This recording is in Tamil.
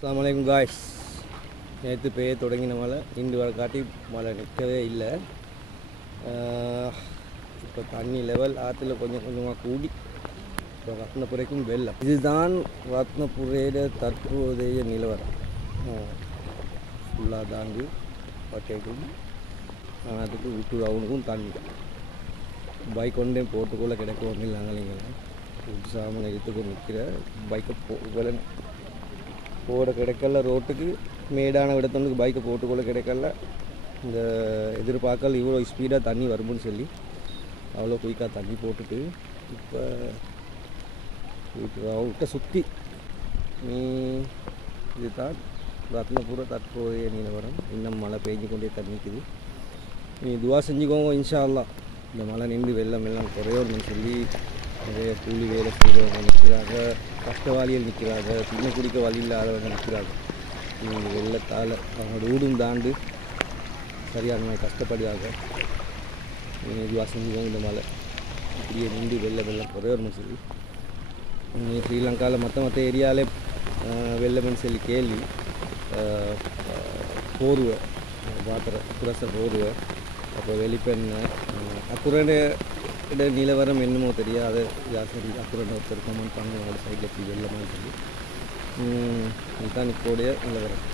அஸ்ஸலாமு காய்ஸ். நேற்று பெய்ய தொடங்கின மழை இன்று வர காட்டி மழை நிற்கவே இல்லை. இப்போ தண்ணி லெவல் ஆற்றுல கொஞ்சம் கொஞ்சமாக கூடி இப்போ ரத்னபுரைக்கும் வெள்ளம். இதுதான் ரத்னபுரையோட தற்போதைய நிலவரம். ஃபுல்லாக தாண்டி பட்டைக்கும் அதுக்கு விட்டு அவனுக்கும் தண்ணி பைக் கொண்டே போட்டுக்குள்ளே கிடைக்கும் இல்லைங்க. சாமனை எடுத்துக்கொண்டு நிற்கிற பைக்கை போட கிடைக்கல. ரோட்டுக்கு மேடான இடத்துக்கு பைக்கை போட்டுக்கொள்ள கிடைக்கல. இந்த எதிர்பார்க்கல இவ்வளோ ஸ்பீடாக தண்ணி வரும்னு சொல்லி அவ்வளோ குயிக்காக தண்ணி போட்டுட்டு இப்போ விட்ட சுற்றி இதுதான் ரத்னபுர தற்போதைய நிலவரம். இன்னும் மழை பெஞ்சு கொண்டே தண்ணிக்குது. நீ துவா செஞ்சுக்கோங்க, இன்ஷா அல்லாஹ் இந்த மழை நின்று வெள்ளம் எல்லாம் குறையோன்னு சொல்லி நிறைய கூலி வேலை செய்கிறவங்க நிற்கிறாங்க, கஷ்டவாளிகள் நிற்கிறாங்க, பின்ன குடிக்க வழி இல்லாதவங்க நிற்கிறாங்க. நீங்கள் வெள்ளத்தால் அவங்களோட ஊடும் தாண்டு சரியான மாதிரி கஷ்டப்படுவாங்க. நீங்கள் இதுவாக செஞ்சுக்கோங்க. இந்த மழை இப்படியே நின்று வெள்ளம் குறையோன்னு சொல்லி ஸ்ரீலங்காவில் மற்ற ஏரியாவிலே வெள்ளம்னு சொல்லி கேள்வி போர்வை வாட்டரை புரச போர்வை அப்போ வெளிப்பெண்ணை அக்குறோட நிலவரம் என்னமோ தெரியாது. சரி அக்குறோட ஒருத்தர் கமெண்ட் பண்ணி அவங்களோட சைடில் எப்படி வெள்ளமான்னு சொல்லி இதுதான் இப்போடைய நிலவரம்.